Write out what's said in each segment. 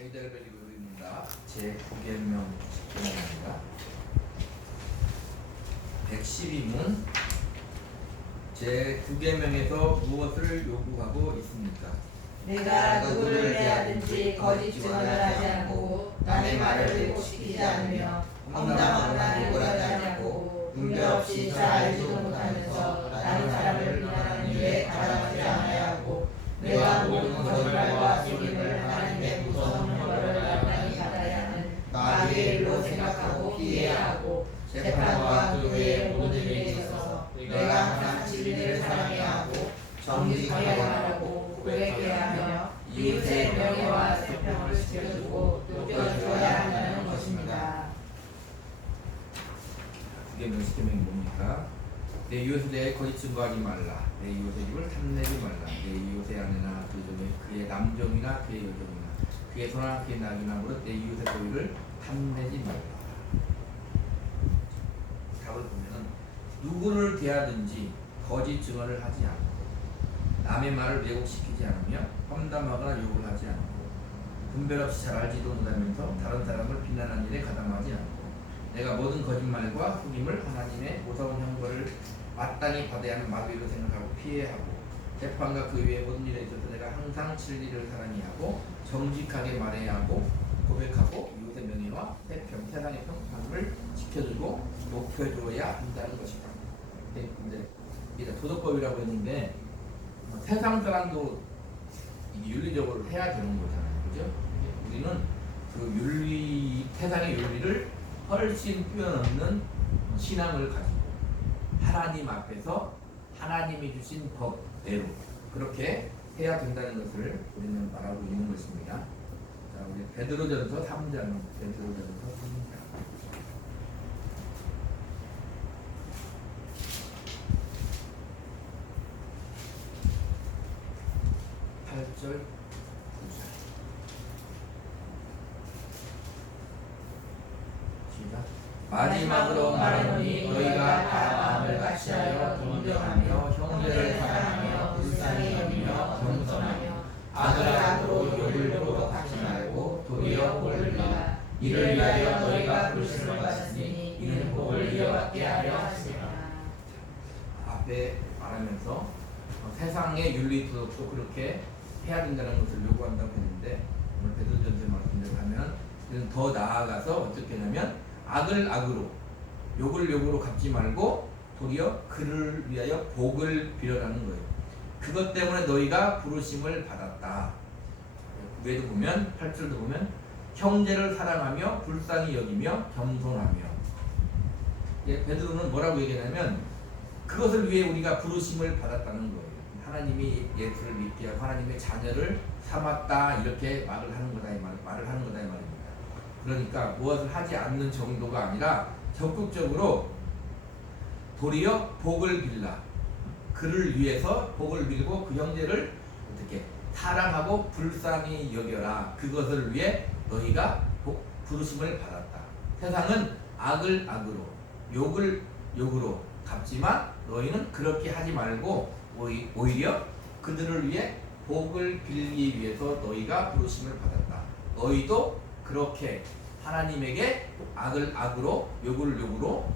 베이델베리 교리입니다. 제9계명 10계명입니다. 112문 제9계명에서 무엇을 요구하고 있습니까? 내가 누구를 대하든지 거짓 증언을 하지 않고 남의 말을 왜곡시키지 않으며 험담하거나 요구하지 않고 분별 없이 잘 알지도 못하면서 다른 사람을 비난하는 일에 가담하지 않아야 하고 내가 모든 거짓말과 속임을 하나님의 무서운 형벌을 마땅히 받아야 하는 마귀의 일로 생각하고 피해야 하고 재판과 그 외의 모든 일에 있어서 내가 항상 진리를 사랑해야 하고 정직하게 말하고 고백해야 하며 이웃의 명예와 세평을 지켜주고 높여주어야 한다는 것입니다. 9계명 10계명이 뭡니까? 내 이웃에 대해 거짓 증거하지 말라. 내 이웃의 집을 탐내지 말라. 내 이웃의 아내나 그의 남종이나 그의 여종이나 그의 소나 그의 낙이나 무릇 내 이웃의 소유를 탐내지 말라. 답을 보면은 누구를 대하든지 거짓 증언을 하지 않고 남의 말을 왜곡시키지 않으며 험담하거나 욕을 하지 않고 분별 없이 잘 알지도 못하면서 다른 사람을 비난하는 일에 가담하지 않고 내가 모든 거짓말과 속임을 하나님의 무서운 형벌을 마땅히 받아야 하는 마귀로 생각하고 피해하고 재판과 그 외의 모든 일에 있어서 내가 항상 진리를 사랑해야 하고 정직하게 말해야 하고 고백하고 이웃의 명예와 세상의 평판을 지켜주고 높여줘야 한다는 것이다. 근데 이제 도덕법이라고 했는데 세상 사람도 윤리적으로 해야 되는 거잖아요, 그죠? 우리는 그 세상의 윤리를 훨씬 뛰어넘는 신앙을 가지고 하나님 앞에서 하나님이 주신 법대로 그렇게 해야 된다는 것을 우리는 말하고 있는 것입니다. 자, 우리 베드로전서 3장, 베드로전서 3장. 8절, 9절. 시작. 마지막으로 말하노니 너희가 다 마음을 같이하여 동정하며 형제를 사랑하며 불쌍히 여기며 겸손하며 악을 악으로 욕을 욕으로 갚지 말고 도리어 복을 빌라. 이를 위하여 너희가 부르심을 받았으니 이는 복을 이어받게 하려 하시니라. 앞에 말하면서 세상의 윤리 도덕도 그렇게 해야 된다는 것을 요구한다고 했는데 오늘 베드로전서 말씀대로 하면 이는 더 나아가서 어떻게 하냐면 악을 악으로 욕을 욕으로 갚지 말고 도리어 그를 위하여 복을 빌어라는 거예요. 그것 때문에 너희가 부르심을 받았다. 위에도 보면 8절도 보면 형제를 사랑하며 불쌍히 여기며 겸손하며. 베드로는 뭐라고 얘기하냐면 그것을 위해 우리가 부르심을 받았다는 거예요. 하나님이 예수를 믿게 하고 하나님의 자녀를 삼았다 이렇게 말을 하는 거다 이 말입니다. 그러니까 무엇을 하지 않는 정도가 아니라 적극적으로 도리어 복을 빌라. 그를 위해서 복을 빌고 그 형제를 어떻게 사랑하고 불쌍히 여겨라. 그것을 위해 너희가 부르심을 받았다. 세상은 악을 악으로 욕을 욕으로 갚지만 너희는 그렇게 하지 말고 오히려 그들을 위해 복을 빌기 위해서 너희가 부르심을 받았다. 너희도 그렇게 하나님에게 악을 악으로 욕을 욕으로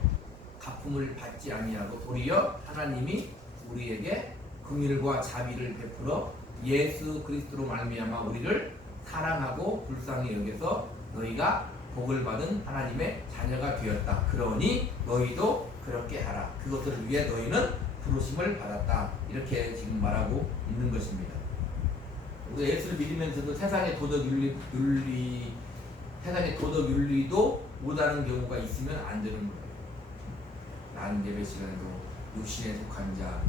갚음을 받지 아니하고 도리어 하나님이 우리에게 긍휼과 자비를 베풀어 예수 그리스도로 말미암아 우리를 사랑하고 불쌍히 여겨서 너희가 복을 받은 하나님의 자녀가 되었다. 그러니 너희도 그렇게 하라. 그것을 위해 너희는 부르심을 받았다. 이렇게 지금 말하고 있는 것입니다. 우리 예수를 믿으면서도 세상의 도덕 윤리도 못하는 경우가 있으면 안 되는 거예요. 나는 예배 시간에도 육신에 속한 자,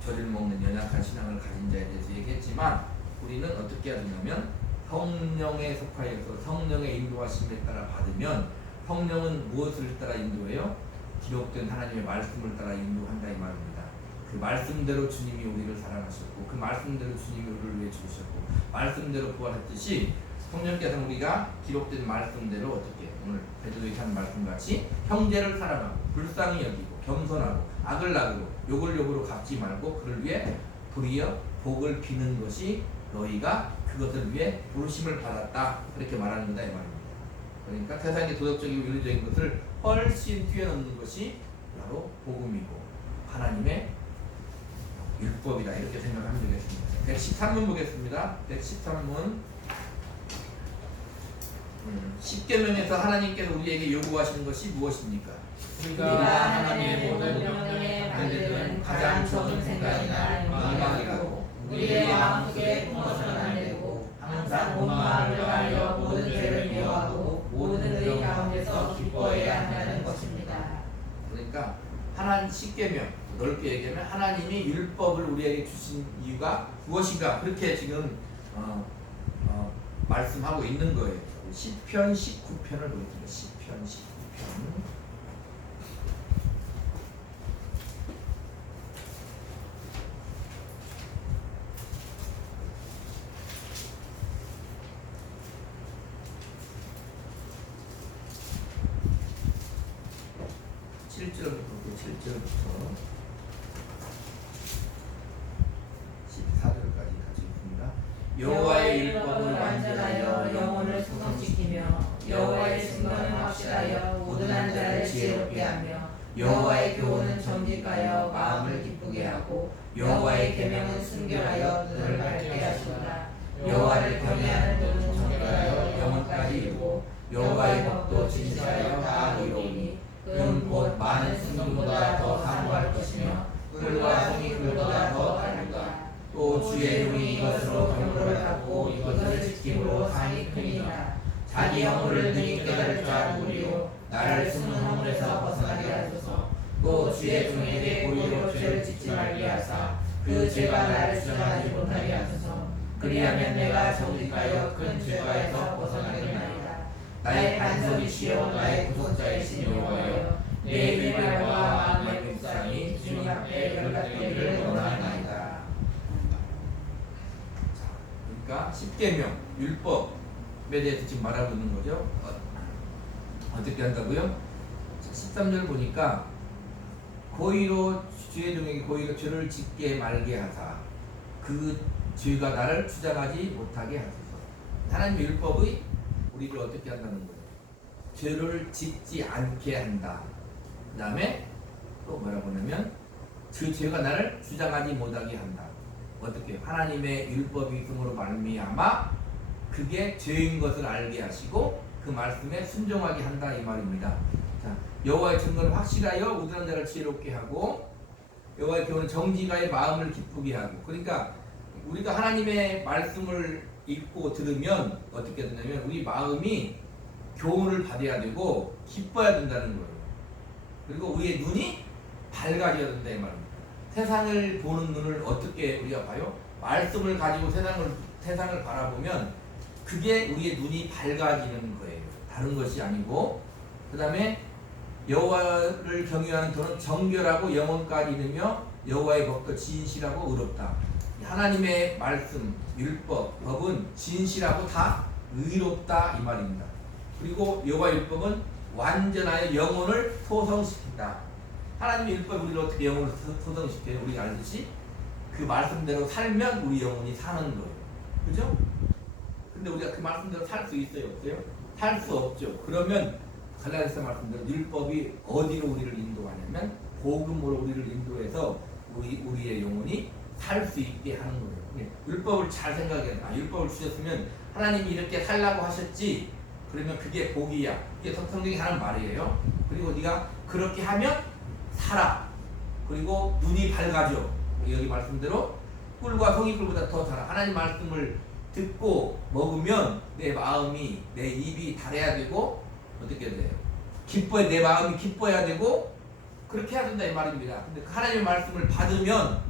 젖을 먹는 연약한 신앙을 가진 자에 대해서 얘기했지만 우리는 어떻게 해야 되냐면 성령에 속하여서 성령의 인도하심에 따라 받으면 성령은 무엇을 따라 인도해요? 기록된 하나님의 말씀을 따라 인도한다 이 말입니다. 그 말씀대로 주님이 우리를 사랑하셨고 그 말씀대로 주님이 우리를 위해 죽으셨고 말씀대로 부활했듯이 성령께서는 우리가 기록된 말씀대로 어떻게 오늘 베드로에 한 말씀같이 형제를 사랑하고 불쌍히 여기고 겸손하고 악을 악으로 욕을 욕으로 갚지 말고 그를 위해 도리어 복을 비는 것이 너희가 그것을 위해 부르심을 받았다 그렇게 말하는 거다 이 말입니다. 그러니까 세상의 도덕적이고 윤리적인 것을 훨씬 뛰어넘는 것이 바로 복음이고 하나님의 율법이다 이렇게 생각하면 되겠습니다. 113문 보겠습니다. 113문 10계명에서 하나님께서 우리에게 요구하시는 것이 무엇입니까? 우리가 하나님의 모든 명령에 반대되는 가장 좋은 생각이나 영광이라고 우리의 마음속에 품어서는 안 되고 항상 온 마음을 다하여 모든 죄를 미워하고 모든 의 가운데서 기뻐해야 한다는 것입니다. 그러니까 하나님 10계명 넓게 얘기하면 하나님이 율법을 우리에게 주신 이유가 무엇인가 그렇게 지금 말씀하고 있는 거예요. 10편 19편을 보겠습니다. 10편 19편 7절부터 14절까지 같이 읽습니다. 여호와의 율법은 완전하여 영혼을 소성시키며 여호와의 증거는 확실하여 모든한 자를 지혜롭게 하며 여호와의 교훈은 정직하여 마음을 기쁘게 하고 여호와의 계명은 순결하여 눈을 밝게 하시도다. 여호와를 경외하는 눈은 정결하여 영혼까지 이루고 여호와의 법도 진실하여 다 이루오니 그는 곧 많은 순금보다 더 사모할 것이며 꿀과 송이 꿀보다 더 달다. 또 주의 눈이 이것으로 경고를 받고 이것을 지킴으로 상이 크니라. 자기 허물을 능히 깨달을 자 누구리요 나를 숨은 허물에서 벗어나게 하소서. 또 주의 종에게 고의로 죄를 짓지 말게 하사 그 죄가 나를 주장하지 못하게 하소서. 그리하면 내가 정직하여 큰 죄가에서 벗어나게 하리라. 나의 반석이시여 나의 구속자이신 여호와여 내 일말과 마음의 묵상이 주님 앞에 연락되기를 원하나이다. 그러니까 10계명 율법에 대해서 지금 말하고 있는 거죠. 어떻게 한다고요? 13절 보니까 고의로 주의 종에게 고의로 죄를 짓게 말게 하사 그 죄가 나를 주장하지 못하게 하소서. 하나님의 율법의 우리를 어떻게 한다는 거예요? 죄를 짓지 않게 한다. 그 다음에 또 뭐라고 하냐면 그 죄가 나를 주장하지 못하게 한다. 어떻게? 하나님의 율법이 있음으로 말미암아 그게 죄인 것을 알게 하시고 그 말씀에 순종하게 한다 이 말입니다. 자, 여호와의 증거는 확실하여 우둔한 자를 지혜롭게 하고 여호와의 교훈은 정직하여 마음을 기쁘게 하고. 그러니까 우리가 하나님의 말씀을 읽고 들으면 어떻게 되냐면 우리 마음이 교훈을 받아야 되고 기뻐야 된다는 거예요. 그리고 우리의 눈이 밝아져야 된다 이 말입니다. 세상을 보는 눈을 어떻게 우리가 봐요? 말씀을 가지고 세상을 바라보면 그게 우리의 눈이 밝아지는 거예요. 다른 것이 아니고. 그 다음에 여호와를 경외하는 도는 정결하고 영혼까지 이르며 여호와의 법도 진실하고 의롭다. 하나님의 말씀, 율법, 법은 진실하고 다 의롭다 이 말입니다. 그리고 여호와의 율법은 완전하여 영혼을 소성시킨다. 하나님의 율법이 우리를 어떻게 영혼을 소성시켜요? 우리가 알듯이 그 말씀대로 살면 우리 영혼이 사는 거예요. 그죠? 근데 우리가 그 말씀대로 살 수 있어요? 없어요? 살 수 없죠. 그러면 갈라디아서 말씀대로 율법이 어디로 우리를 인도하냐면 복음으로 우리를 인도해서 우리의 영혼이 살 수 있게 하는 거예요. 율법을 잘 생각해야 돼. 율법을 주셨으면 하나님이 이렇게 살라고 하셨지. 그러면 그게 복이야. 이게 성경이 하는 말이에요. 그리고 네가 그렇게 하면 살아. 그리고 눈이 밝아져. 여기 말씀대로 꿀과 송이꿀보다 더 달아. 하나님 말씀을 듣고 먹으면 내 마음이, 내 입이 달아야 되고 어떻게 돼요? 기뻐야, 내 마음이 기뻐야 되고 그렇게 해야 된다 이 말입니다. 근데 하나님의 말씀을 받으면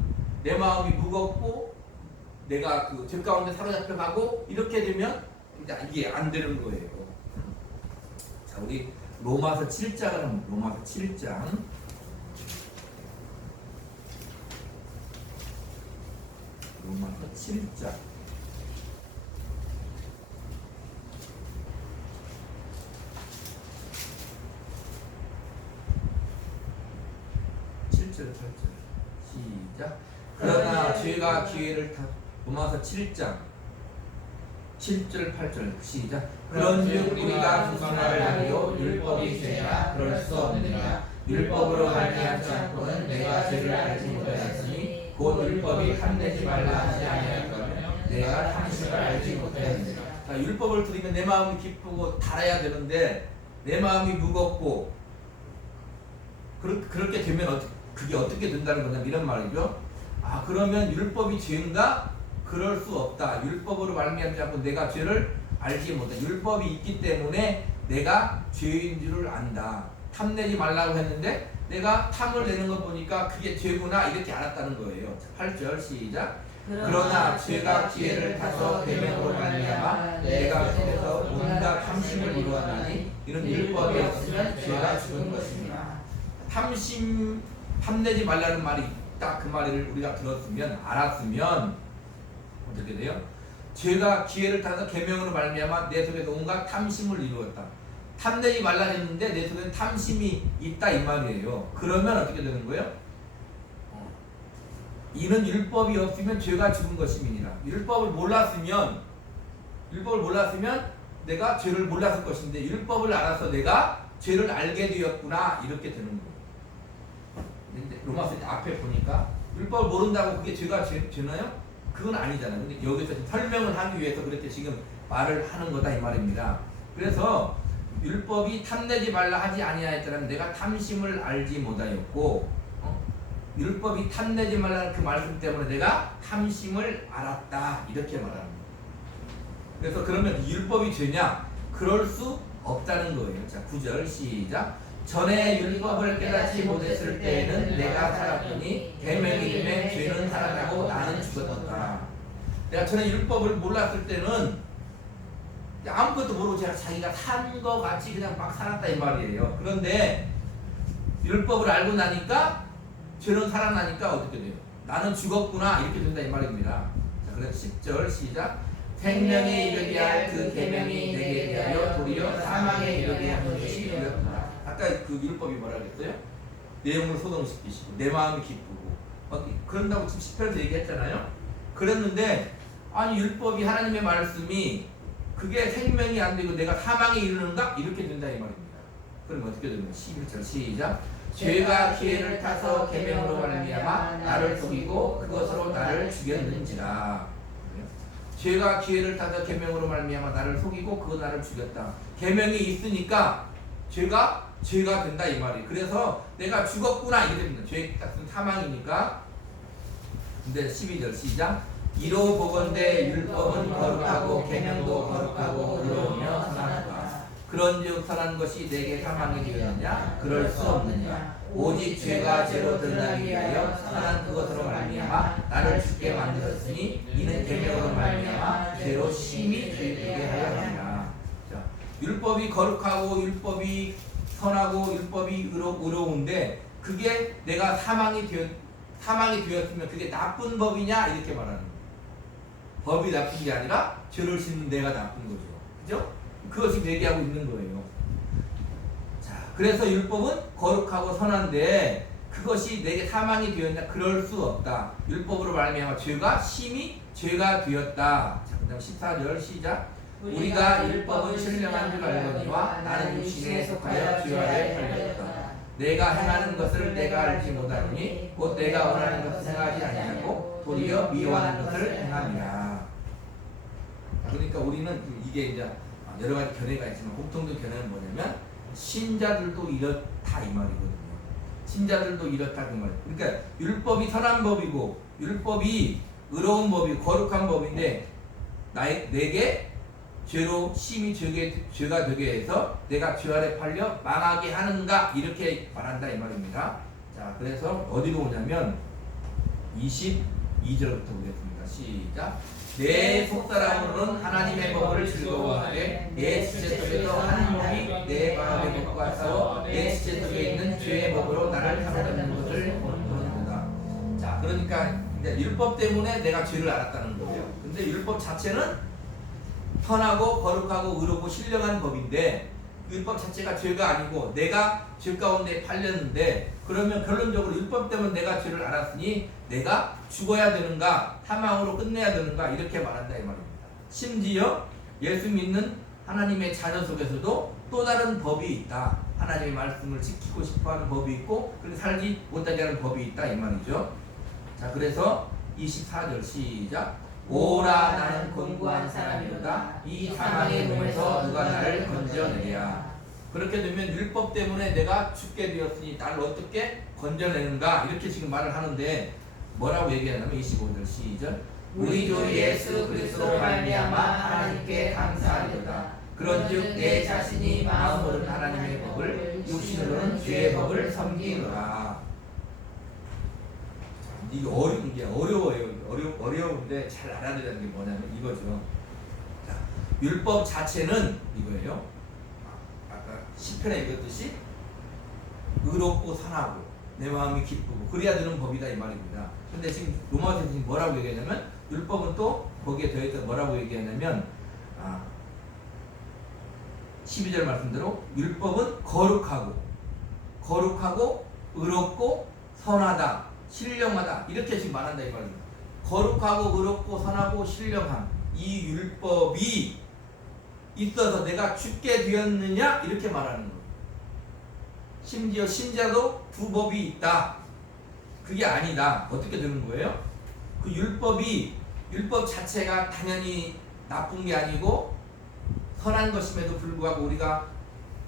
내 마음이 무겁고 내가 그 죄 가운데 사로잡혀 가고 이렇게 되면 이게 안 되는 거예요. 자, 우리 로마서 7장을 한번 로마서 7장 로마서 7장 7절 8절 시작. 그러나 죄가 기회를 타 로마서 7장 7절 8절 시작. 그런즉 우리가 무슨 말을 하리요 율법이 죄냐 그럴 수 없느니라. 율법으로 말미암지 않고는 내가 죄를 알지 못하였으니 곧 율법이 탐내지 말라 하지 아니하였거든 내가 탐심을 알지 못하였느니라. 자, 율법을 들으면 내 마음이 기쁘고 달아야 되는데 내 마음이 무겁고 그렇게 되면 그게 어떻게 된다는 거냐 이런 말이죠. 아 그러면 율법이 죄인가? 그럴 수 없다. 율법으로 말미암지 않고 내가 죄를 알지 못해. 율법이 있기 때문에 내가 죄인 줄을 안다. 탐내지 말라고 했는데 내가 탐을 내는 거 보니까 그게 죄구나 이렇게 알았다는 거예요. 8절 시작. 그러나 죄가 기회를 타서 계명으로 말미암아 내가 속에서 온갖 탐심을 이루었나니 이는 율법이 없으면 죄가 죽은 것입니다. 탐내지 말라는 말이 딱 그 말을 우리가 들었으면 알았으면 어떻게 돼요? 죄가 기회를 타서 계명으로 말미암아 내 속에서 온갖 탐심을 이루었다. 탐내지 말라 했는데 내 속에 탐심이 있다 이 말이에요. 그러면 어떻게 되는 거예요? 이는 율법이 없으면 죄가 죽은 것임이니라. 율법을 몰랐으면 내가 죄를 몰랐을 것인데 율법을 알아서 내가 죄를 알게 되었구나 이렇게 되는 거예요. 근데 로마서 앞에 보니까 율법을 모른다고 그게 죄가 되나요? 그건 아니잖아요. 근데 여기서 설명을 하기 위해서 그렇게 지금 말을 하는 거다 이 말입니다. 그래서 율법이 탐내지 말라 하지 아니하였다면 내가 탐심을 알지 못하였고 율법이 탐내지 말라는 그 말씀 때문에 내가 탐심을 알았다 이렇게 말하는 거예요. 그래서 그러면 율법이 죄냐? 그럴 수 없다는 거예요. 자 9절 시작. 전에 율법을 깨닫지 못했을 때에는 내가 살았더니 계명이 이름에 죄는 살아나고 나는 죽었다. 내가 전에 율법을 몰랐을 때는 아무것도 모르고 제가 자기가 산 거 같이 그냥 막 살았다 이 말이에요. 그런데 율법을 알고 나니까 죄는 살아나니까 어떻게 돼요? 나는 죽었구나 이렇게 된다 이 말입니다. 자, 그래서 10절 시작. 생명에 이르게 할 그 계명이 내게 대하여 도리어 사망에 이르게 하는 것이 되었다. 아까 그 율법이 뭐라 그랬어요? 내용을 소동시키시고 내 마음이 기쁘고 그런다고 지금 10편에서 얘기했잖아요. 그랬는데 아니 율법이 하나님의 말씀이 그게 생명이 안 되고 내가 사망에 이르는가? 이렇게 된다 이 말입니다. 그럼 어떻게 되는 거예요? 11절 시작. 죄가 기회를 타서 계명으로 말미암아 나를 속이고 그것으로 나를 죽였는지라. 죄가 기회를 타서 계명으로 말미암아 나를 속이고 그거 나를 죽였다. 계명이 있으니까 죄가 된다 이 말이에요. 그래서 내가 죽었구나 이게 됩니다. 죄 같은 사망이니까. 근데 12절 시작. 이로 보건대 율법은 거룩하고 계명도 거룩하고 의로우며 선하다. 그런즉 선한 것이 내게 사망이 되었느냐? 그럴 수 없느냐? 오직 죄가 죄로 드러나기 위하여 선한 그것으로 말미암아 나를 죽게 만들었으니 이는 계명으로 말미암아 죄로 심히 죄되게 하려 함이라. 자, 율법이 거룩하고 율법이 선하고 율법이 의로운데 그게 내가 사망이 되었으면 그게 나쁜 법이냐 이렇게 말하는 거예요. 법이 나쁜 게 아니라 죄를 짓는 내가 나쁜 거죠. 그죠? 그것이 얘기하고 있는 거예요. 자, 그래서 율법은 거룩하고 선한데 그것이 내게 사망이 되었냐? 그럴 수 없다. 율법으로 말미암아 죄가 심히 죄가 되었다. 자, 그다음 14절 시작. 우리가 율법은 신령한 줄 알거니와 나는 육신에 속하여 죄 아래 팔렸다. 내가 행하는 것을 내가 알지 못하노니 곧 내가 원하는 것을 행하지 아니하고 도리어 미워하는 것을 행함이라. 그러니까 우리는 이게 이제 여러 가지 견해가 있지만 공통된 견해는 뭐냐면 신자들도 이렇다 이 말이거든요. 신자들도 이렇다 그 말이에요. 그러니까 율법이 선한 법이고 율법이 의로운 법이고 거룩한 법인데 내게 죄로 심히 죄가 되게 해서 내가 죄 아래 팔려 망하게 하는가 이렇게 말한다 이 말입니다. 자, 그래서 어디로 오냐면 22절부터 보겠습니다. 시작. 내 속사람으로는 하나님의 법을 즐거워하되 내 지체 속에서 한 법이 내 마음의 법과 싸워 내 지체 속에 있는 죄의 법으로 나를 사로잡는 것을 보는도다. 자, 그러니까 이제 율법 때문에 내가 죄를 알았다는 거예요. 근데 율법 자체는 선하고 거룩하고 의롭고 신령한 법인데 율법 자체가 죄가 아니고 내가 죄 가운데 팔렸는데 그러면 결론적으로 율법 때문에 내가 죄를 알았으니 내가 죽어야 되는가 사망으로 끝내야 되는가 이렇게 말한다 이 말입니다. 심지어 예수 믿는 하나님의 자녀 속에서도 또 다른 법이 있다. 하나님의 말씀을 지키고 싶어하는 법이 있고 그렇게 살지 못하게 하는 법이 있다 이 말이죠. 자, 그래서 24절 시작. 오라 나는 곤고한 사람이로다. 이 사망의 몸에서 누가 나를 건져내랴. 그렇게 되면 율법 때문에 내가 죽게 되었으니 나를 어떻게 건져내는가 이렇게 지금 말을 하는데 뭐라고 얘기하냐면 25절 시작. 우리 주 예수 그리스도로 말미암아 하나님께 감사하리로다. 그런즉 내 자신이 마음으로는 하나님의 법을 육신으로는 죄의 법을 섬기노라. 이게 어려운 게 어려워요. 어려운데 잘 알아야 되는 게 뭐냐면 이거죠. 자, 율법 자체는 이거예요. 아까 시편에 읽었듯이 의롭고 선하고 내 마음이 기쁘고 그래야 되는 법이다 이 말입니다. 근데 지금 로마서에서 지금 뭐라고 얘기하냐면 율법은 또 거기에 더해서 뭐라고 얘기하냐면 12절 말씀대로 율법은 거룩하고 의롭고 선하다 신령하다 이렇게 지금 말한다 이 말입니다. 거룩하고 의롭고 선하고 신령함 이 율법이 있어서 내가 죽게 되었느냐 이렇게 말하는 거예요. 심지어 신자도 두 법이 있다. 그게 아니다. 어떻게 되는 거예요? 그 율법 자체가 당연히 나쁜 게 아니고 선한 것임에도 불구하고 우리가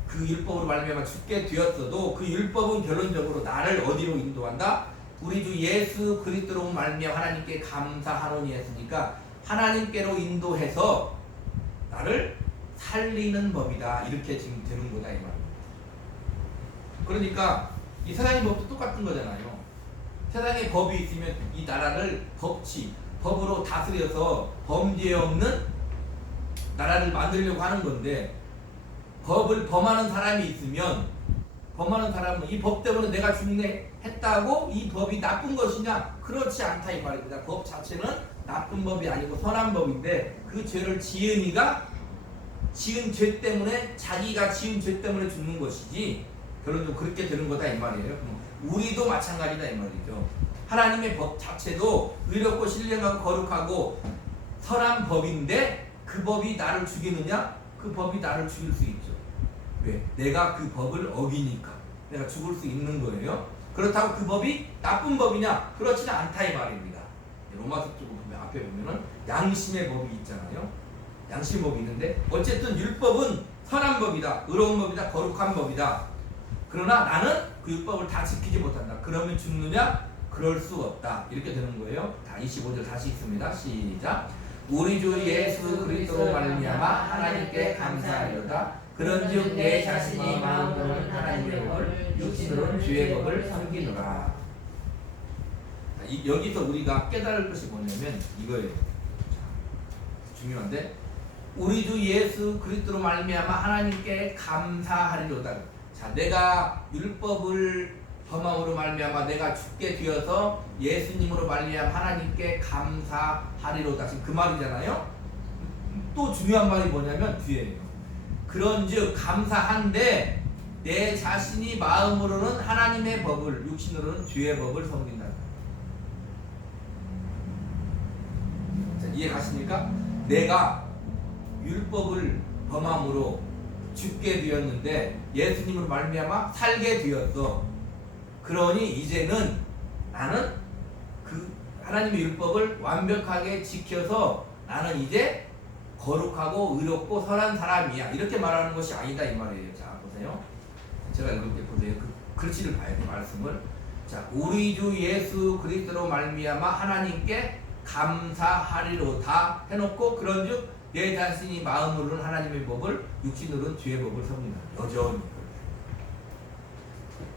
그 율법으로 말미암아 죽게 되었어도 그 율법은 결론적으로 나를 어디로 인도한다? 우리 주 예수 그리스도로 말미암아 하나님께 감사하노니 했으니까 하나님께로 인도해서 나를 살리는 법이다. 이렇게 지금 되는 거다 이 말입니다. 그러니까 이 세상의 법도 똑같은 거잖아요. 세상에 법이 있으면 이 나라를 법으로 다스려서 범죄 없는 나라를 만들려고 하는 건데 법을 범하는 사람이 있으면 범하는 사람은 이 법 때문에 내가 죽네 했다고 이 법이 나쁜 것이냐? 그렇지 않다 이 말입니다. 법 자체는 나쁜 법이 아니고 선한 법인데 그 죄를 지은 이가 지은 죄 때문에 자기가 지은 죄 때문에 죽는 것이지 결론적으로 그렇게 되는 거다 이 말이에요. 우리도 마찬가지다 이 말이죠. 하나님의 법 자체도 의롭고 신령하고 거룩하고 선한 법인데 그 법이 나를 죽이느냐? 그 법이 나를 죽일 수 있죠. 왜? 내가 그 법을 어기니까 내가 죽을 수 있는 거예요. 그렇다고 그 법이 나쁜 법이냐? 그렇지는 않다 이 말입니다. 로마서 쪽을 보면 앞에 보면은 양심의 법이 있잖아요. 양심의 법이 있는데 어쨌든 율법은 선한 법이다, 의로운 법이다, 거룩한 법이다. 그러나 나는 그 율법을 다 지키지 못한다. 그러면 죽느냐? 그럴 수 없다. 이렇게 되는 거예요. 다 25절 다시 읽습니다. 시작. 우리 주 예수 그리스도로 말미암아 하나님께 감사하리로다. 그런즉 내 자신이 마음으로는 하나님의 법을 육신으로는 주의 법을 섬기노라. 여기서 우리가 깨달을 것이 뭐냐면 이거예요. 중요한데 우리 주 예수 그리스도로 말미암아 하나님께 감사하리로다. 자, 내가 율법을 범함으로 말미암아 내가 죽게 되어서 예수님으로 말미암아 하나님께 감사하리로다. 지금 그 말이잖아요. 또 중요한 말이 뭐냐면 뒤에요. 그런즉 감사한데 내 자신이 마음으로는 하나님의 법을 육신으로는 죄의 법을 섬긴다. 자, 이해 가십니까? 내가 율법을 범함으로 죽게 되었는데 예수님으로 말미암아 살게 되었어. 그러니 이제는 나는 그 하나님의 율법을 완벽하게 지켜서 나는 이제 거룩하고 의롭고 선한 사람이야. 이렇게 말하는 것이 아니다 이 말이에요. 자, 보세요. 제가 읽을 때 보세요. 그 글씨를 봐야 돼, 말씀을. 자, 우리 주 예수 그리스도로 말미암아 하나님께 감사하리로다 해놓고 그런즉 내 자신이 마음으로는 하나님의 법을 육신으로는 죄의 법을 섬긴다. 여전히.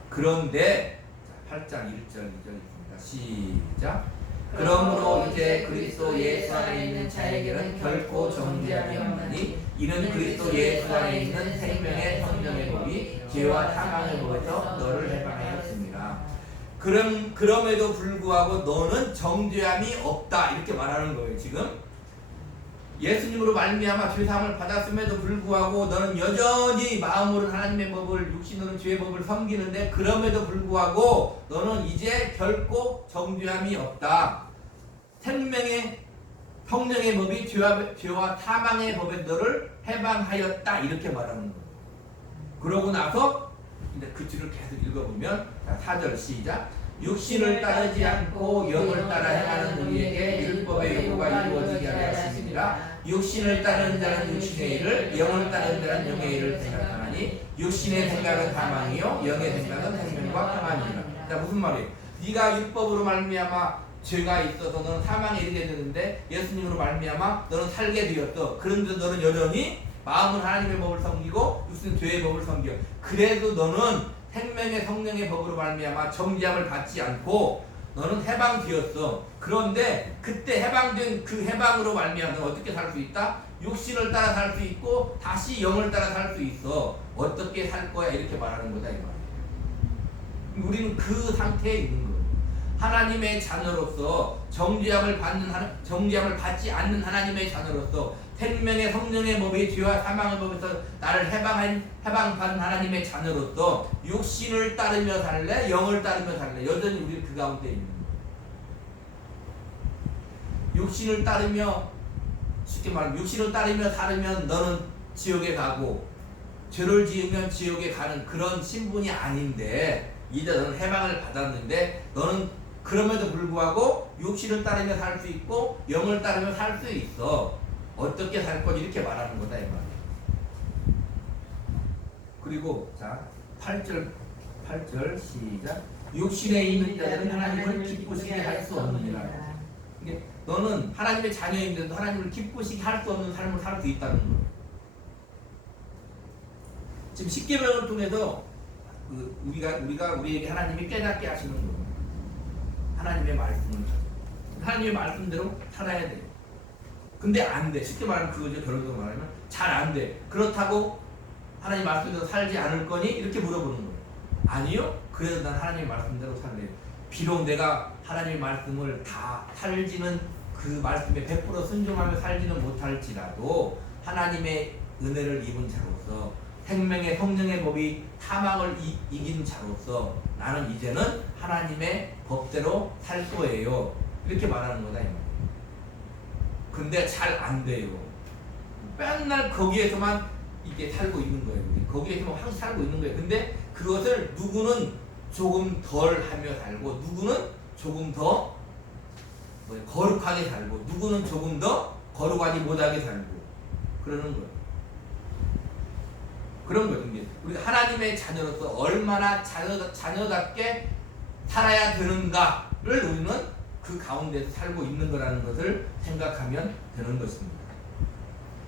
그런데 8장 1절 2절 있습니다. 시작. 그러므로 이제 그리스도 예수 안에 있는 자에게는 결코 정죄함이 없나니 이는 그리스도 예수 안에 있는 생명의 성령의 법이 죄와 사망의 법에서 너를 해방하였습니다. 그럼에도 불구하고 너는 정죄함이 없다 이렇게 말하는 거예요. 지금 예수님으로 말미암아 죄사함을 받았음에도 불구하고 너는 여전히 마음으로는 하나님의 법을 육신으로는 죄의 법을 섬기는데 그럼에도 불구하고 너는 이제 결코 정죄함이 없다. 생명의 성령의 법이 죄와 사망의 법에 너를 해방하였다 이렇게 말하는 거예요. 그러고 나서 이제 그 줄을 계속 읽어보면 4절 시작. 육신을 따르지 않고 영을 따라 행하는 우리에게 율법의 요구가 이루어지게 하려 하심이니라. 육신을 따르는 자는 육신의 일을, 영을 따르는 자는 영의 일을 생각하나니 육신의 생각은 사망이요 영의 생각은 생명과 평안이니라. 자, 무슨 말이에요? 네가 율법으로 말미암아 죄가 있어서 너는 사망에 이르게 되는데 예수님으로 말미암아 너는 살게 되었어. 그런데 너는 여전히 마음은 하나님의 법을 섬기고 육신은 죄의 법을 섬겨. 그래도 너는 생명의 성령의 법으로 말미암아 정죄함을 받지 않고 너는 해방되었어. 그런데 그때 해방된 그 해방으로 말미암아 너는 어떻게 살 수 있다? 육신을 따라 살 수 있고 다시 영을 따라 살 수 있어. 어떻게 살 거야? 이렇게 말하는 거다 이 말이에요. 우리는 그 상태에 있는 거예요. 하나님의 자녀로서 정죄함을 받지 않는 하나님의 자녀로서 생명의 성령의 법이 죄와 사망의 법에서 나를 해방받은 하나님의 자녀로서 육신을 따르며 살래 영을 따르며 살래 여전히 우리는 그 가운데 있는 거예요. 육신을 따르며 쉽게 말하면 육신을 따르며 살으면 너는 지옥에 가고 죄를 지으면 지옥에 가는 그런 신분이 아닌데 이제 너는 해방을 받았는데 너는 그럼에도 불구하고 육신을 따르며 살 수 있고 영을 따르며 살 수 있어. 어떻게 살 거지 이렇게 말하는 거다 이 말이에요. 그리고 자 8절 시작. 육신에 있는 자들은 하나님을 기쁘시게 할 수 없느니라. 이게 너는 하나님의 자녀인데도 하나님을 기쁘시게 할 수 없는 삶을 살 수 있다는 거예요. 지금 십계명을 통해서 우리에게 하나님이 깨닫게 하시는 거예요. 하나님의 말씀을 하나님의 말씀대로 살아야 돼요. 근데 안 돼. 쉽게 말하면 그거죠. 결론적으로 말하면 잘 안 돼. 그렇다고 하나님 말씀대로 살지 않을 거니? 이렇게 물어보는 거예요. 아니요. 그래도 난 하나님의 말씀대로 살래요. 비록 내가 하나님의 말씀을 다 살지는 그 말씀에 100% 순종하며 살지는 못할지라도 하나님의 은혜를 입은 자로서 생명의 성령의 법이 사망을 이긴 자로서 나는 이제는 하나님의 법대로 살 거예요. 이렇게 말하는 거다 이 말이에요. 근데 잘 안 돼요. 맨날 거기에서만 이게 살고 있는 거예요. 거기에서만 항상 살고 있는 거예요. 근데 그것을 누구는 조금 덜 하며 살고 누구는 조금 더 거룩하게 살고 누구는 조금 더 거룩하지 못하게 살고 그러는 거예요. 그런 거죠. 우리가 하나님의 자녀로서 얼마나 자녀답게 살아야 되는가를 우리는 그 가운데서 살고 있는 거라는 것을 생각하면 되는 것입니다.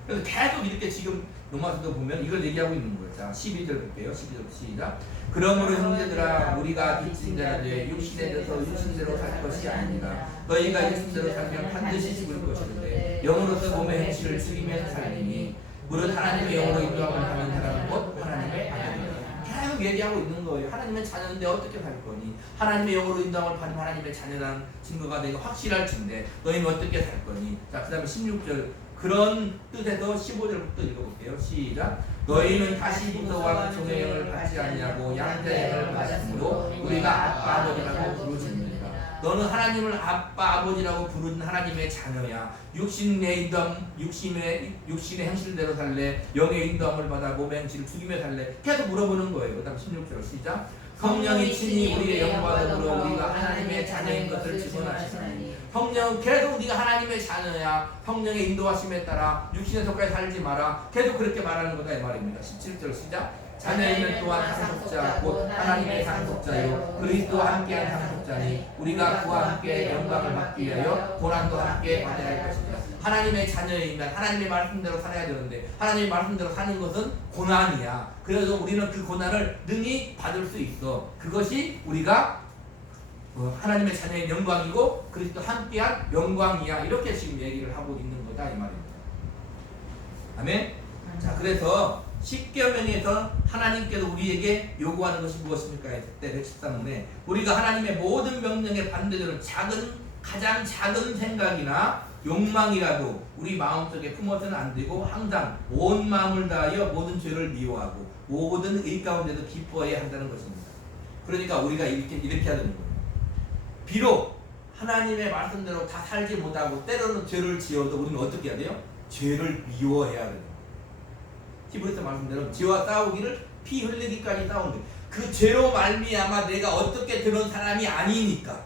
그래서 계속 이렇게 지금 로마서도 보면 이걸 얘기하고 있는 거예요. 자, 12절 볼게요. 12절 시작. 그러므로 형제들아 우리가 빚진 자라 되어 육신에 대해서 육신대로 살 것이 아니라 너희가 육신대로 살면 반드시 죽을 것이는데 영으로서 몸의 행실을 죽이면 살리니 무릇 하나님의 영으로 인도함을 하는 사람은 곧 하나님의 아들이라. 계속 얘기하고 있는 거예요. 하나님의 자녀인데 어떻게 살 거니? 하나님의 영으로 인도함을 받는 하나님의 자녀라는 증거가 내가 확실할진데 너희는 어떻게 살 거니? 자, 그 다음에 16절 그런 뜻에서 15절부터 읽어볼게요. 시작. 너희는 다시 부서와 종의 영을 받지 아니하고 양자의 영을 받았으므로 우리가 아빠 아버지라고 부르짖느니라. 너는 하나님을 아빠 아버지라고 부르는 하나님의 자녀야. 육신의 행실대로 살래? 영의 인도함을 받아 몸의 행실을 죽이며 살래? 계속 물어보는 거예요. 그 다음 16절 시작. 성령이 친히 우리의 영과 더불어 우리가 하나님의 자녀인 것을 증언하시나니. 성령은 계속 네가 하나님의 자녀야. 성령의 인도하심에 따라 육신의 속까지 살지 마라. 계속 그렇게 말하는 거다 이 말입니다. 17절 시작. 자녀이면 또한 상속자 곧 하나님의 상속자요 그리스도와 함께한 상속자니 우리가 그와 함께 영광을 받기 위하여 고난도 함께 받아야 할 것이다. 하나님의 자녀이면 하나님의 말씀대로 살아야 되는데 하나님의 말씀대로 사는 것은 고난이야. 그래서 우리는 그 고난을 능히 받을 수 있어. 그것이 우리가 하나님의 자녀의 영광이고 그리스도 함께한 영광이야. 이렇게 지금 얘기를 하고 있는 거다 이 말입니다. 아멘. 자, 그래서 십계명에서 하나님께서 우리에게 요구하는 것이 무엇입니까? 했을 때 113문에 우리가 하나님의 모든 명령에 반대되는 가장 작은 생각이나 욕망이라도 우리 마음속에 품어서는 안 되고 항상 온 마음을 다하여 모든 죄를 미워하고 모든 의 가운데도 기뻐해야 한다는 것입니다. 그러니까 우리가 이렇게 해야 되는 거예요. 비록 하나님의 말씀대로 다 살지 못하고 때로는 죄를 지어도 우리는 어떻게 해야 돼요? 죄를 미워해야 돼요. 히브리서 말씀대로 죄와 싸우기를 피 흘리기까지 싸우는 거예요. 그 죄로 말미암아 내가 어떻게 되는 사람이 아니니까.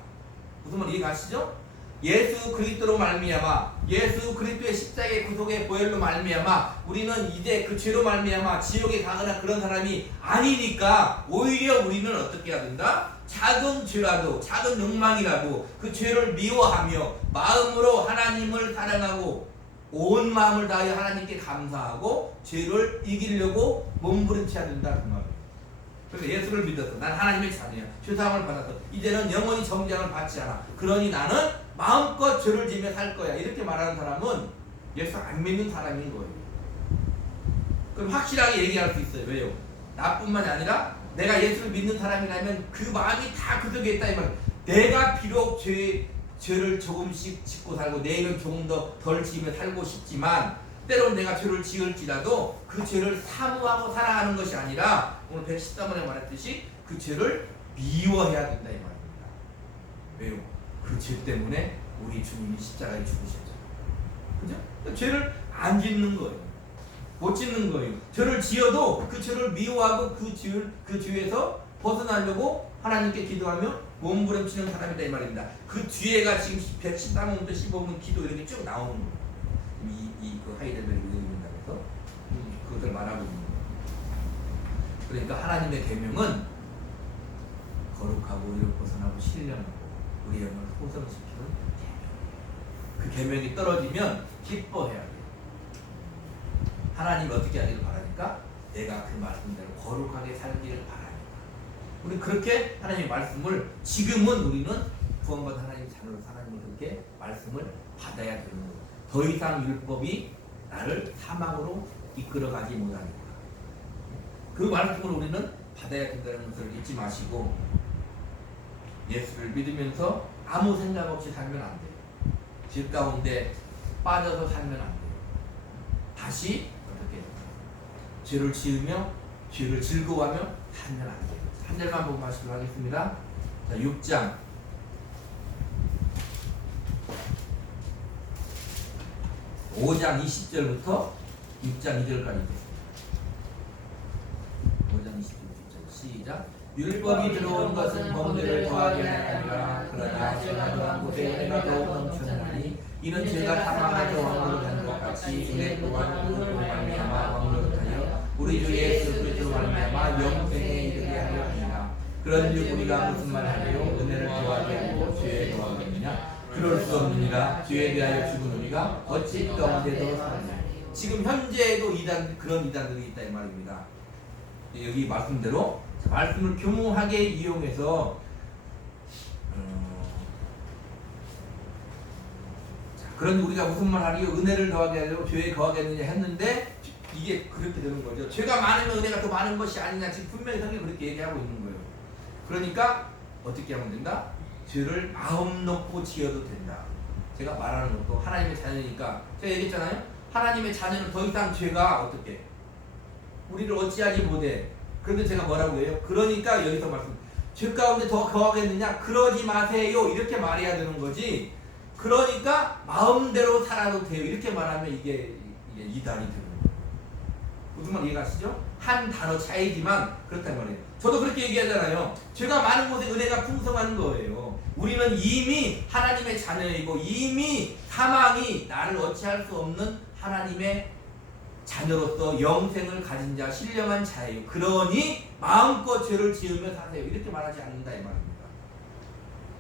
무슨 말 이해가시죠? 예수 그리스도로 말미암아 예수 그리스도의 십자가의 구속의 보혈로 말미암아 우리는 이제 그 죄로 말미암아 지옥에 가거나 그런 사람이 아니니까 오히려 우리는 어떻게 해야 된다? 작은 죄라도 작은 욕망이라도 그 죄를 미워하며 마음으로 하나님을 사랑하고 온 마음을 다하여 하나님께 감사하고 죄를 이기려고 몸부림쳐야 된다 그 말이에요. 그래서 예수를 믿었어. 난 하나님의 자녀야. 죄사함을 받았어. 이제는 영원히 정죄함을 받지 않아. 그러니 나는 마음껏 죄를 지으며 살 거야. 이렇게 말하는 사람은 예수 안 믿는 사람인 거예요. 그럼 확실하게 얘기할 수 있어요. 왜요? 나뿐만이 아니라 내가 예수를 믿는 사람이라면 그 마음이 다 그 속에 있다 이 말이에요. 내가 비록 죄를 조금씩 짓고 살고 내일은 조금 더 덜 지으며 살고 싶지만 때론 내가 죄를 지을지라도 그 죄를 사모하고 살아가는 것이 아니라 오늘 113번에 말했듯이 그 죄를 미워해야 된다 이 말입니다. 왜요? 그 죄 때문에 우리 주님이 십자가에 죽으셨죠. 그죠? 죄를 안 짓는 거예요. 못 짓는 거예요. 죄를 지어도 그 죄를 미워하고 그 죄에서 벗어나려고 하나님께 기도하며 몸부림치는 사람이다 이 말입니다. 그 뒤에가 지금 113번부터 15번 기도 이렇게 쭉 나오는 거예요. 그 하이델베르 의견이라고 해서 그것을 말하고 있는 거예요. 그러니까 하나님의 계명은 거룩하고 이를 벗어나고 신령하고 우리 영을 호성시키는 계명. 그 계명이 떨어지면 기뻐해야 돼요. 하나님이 어떻게 하기를 바라니까 내가 그 말씀대로 거룩하게 살기를 바라니까. 우리 그렇게 하나님의 말씀을 지금은 우리는 구원받은 하나님 자녀로 하나님을 그렇게 말씀을 받아야 되는 거예요. 더 이상 율법이 나를 사망으로 이끌어가지 못하니까. 그 말씀을 우리는 받아야 된다는 것을 잊지 마시고 예수를 믿으면서 아무 생각 없이 살면 안 돼요. 질 가운데 빠져서 살면 안 돼요. 다시 어떻게 죄를 지으며 죄를 즐거워하며 살면 안 돼요. 한 절만 보고 말씀을 하겠습니다. 자, 6장 5장 20절부터 6장 2절까지 있습니다. 5장 20절 시작. 율법이 들어온 것은 범죄를 더하게 하느니라. 그러나 죄가 더한 곳에 은혜가 더욱 넘쳤나니 이는 죄가 사망하여 왕노릇한 것 같이 은혜 또한 그로 말미암아 왕노릇하여 우리 주 예수 그리스도로 말미암아 영생에 이르게 하려 하니라. 그런즉 우리가 무슨 말하리요? 은혜를 더하게 하고 죄에 더하겠느냐? 그럴 수 없느니라. 죄에 대하여 죽은 우리가 어찌 가운데도 사느냐. 지금 현재에도 그런 이단들이 있다 이 말입니다. 여기 말씀대로 말씀을 교묘하게 이용해서 그런 우리가 무슨 말 하리요? 은혜를 더하게 하려고 죄에 거하겠느냐 했는데 이게 그렇게 되는 거죠. 죄가 많으면 은혜가 더 많은 것이 아니냐. 지금 분명히 성경이 그렇게 얘기하고 있는 거예요. 그러니까 어떻게 하면 된다? 죄를 마음 놓고 지어도 된다. 제가 말하는 것도 하나님의 자녀니까 제가 얘기했잖아요. 하나님의 자녀는 더 이상 죄가 어떻게 우리를 어찌하지 못해. 그런데 제가 뭐라고 해요? 그러니까 여기서 말씀 죄 가운데 더 거하겠느냐? 그러지 마세요. 이렇게 말해야 되는 거지. 그러니까 마음대로 살아도 돼요. 이렇게 말하면 이게 이단이 되는 거예요. 무슨 말 이해가시죠? 한 단어 차이지만 그렇단 말이에요. 저도 그렇게 얘기하잖아요. 죄가 많은 곳에 은혜가 풍성한 거예요. 우리는 이미 하나님의 자녀이고 이미 사망이 나를 어찌할 수 없는 하나님의 자녀로서 영생을 가진 자, 신령한 자예요. 그러니 마음껏 죄를 지으며 사세요. 이렇게 말하지 않는다 이 말입니다.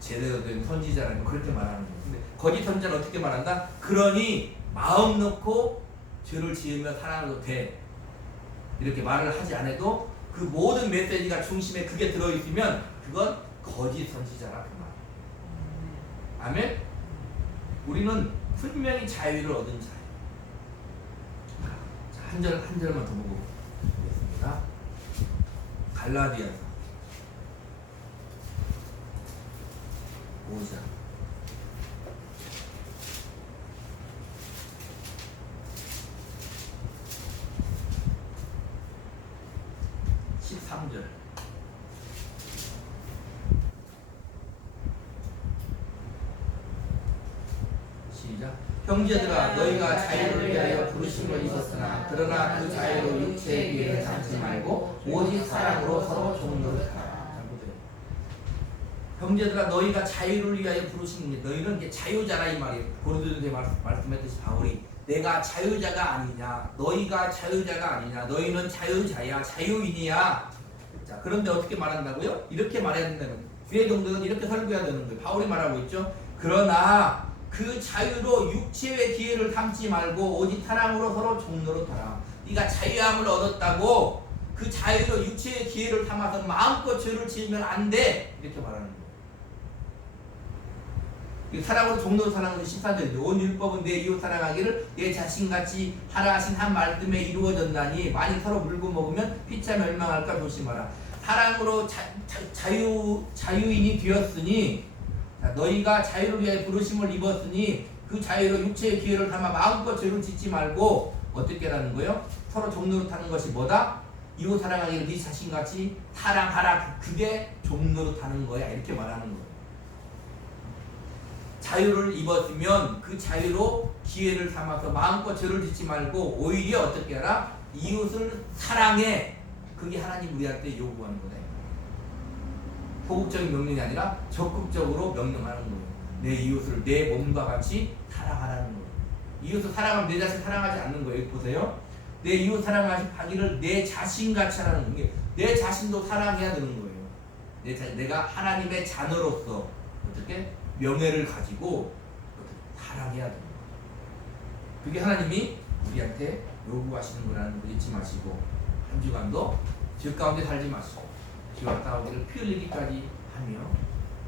제대로 된 선지자라면 그렇게 말하는 거예요. 근데 거짓 선지자는 어떻게 말한다? 그러니 마음 놓고 죄를 지으며 살아도 돼. 이렇게 말을 하지 않아도 그 모든 메시지가 중심에 그게 들어있으면 그건 거짓 선지자라 그 말. 아멘? 우리는 분명히 자유를 얻은 자예요. 한 절만 더 보고 보겠습니다. 갈라디아서 5장 13절 시작. 형제들아 너희가 자유를 위하여 부르심을 입었으나 그러나 그 자유로 육체의 기회를 삼지 말고 오직 사랑으로 서로 종노릇하라. 잘 보세요. 형제들아 너희가 자유를 위하여 부르심을 너희는 이게 자유자라 이 말이에요. 고린도전서에 말씀했듯이 바울이 내가 자유자가 아니냐 너희가 자유자가 아니냐 너희는 자유자야 자유인이야. 자 그런데 어떻게 말한다고요? 이렇게 말해야 된다는 거예요. 뒤에 정도는 이렇게 설교해야 되는 거예요. 바울이 말하고 있죠. 그러나 그 자유로 육체의 기회를 삼지 말고 오직 사랑으로 서로 종노릇하라. 네가 자유함을 얻었다고 그 자유로 육체의 기회를 삼아서 마음껏 죄를 지으면 안 돼. 이렇게 말하는 거예요. 사랑으로 종노릇하는 것이 14절이죠. 온 율법은 내 이웃 사랑하기를 내 자신같이 하라 하신 한 말씀에 이루어졌나니 만일 서로 물고 먹으면 피차 멸망할까 조심하라. 사랑으로 자유인이 되었으니 너희가 자유를 위해 부르심을 입었으니 그 자유로 육체의 기회를 삼아 마음껏 죄를 짓지 말고 어떻게 하는 거예요? 서로 종노릇하는 것이 뭐다? 이웃 사랑하기를 네 자신같이 사랑하라. 그게 종노릇하는 거야. 이렇게 말하는 거예요. 자유를 입었으면 그 자유로 기회를 삼아서 마음껏 죄를 짓지 말고 오히려 어떻게 하라? 이웃을 사랑해. 그게 하나님 우리한테 요구하는 거다. 소극적인 명령이 아니라 적극적으로 명령하는 거예요. 내 이웃을 내 몸과 같이 사랑하라는 거예요. 이웃을 사랑하면 내 자신 사랑하지 않는 거예요. 보세요. 내 이웃 사랑하기를 내 자신같이 하라는 거예요. 내 자신도 사랑해야 되는 거예요. 내가 하나님의 자녀로서 어떻게 명예를 가지고 사랑해야 되는 거예요. 그게 하나님이 우리한테 요구하시는 거라는 거 잊지 마시고 한 주간도 죄 가운데 살지 마시고 기와 싸우기를 피 흘리기까지 하며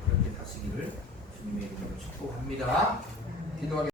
그렇게 사시기를 주님의 이름으로 축복합니다. 기도하겠습니다.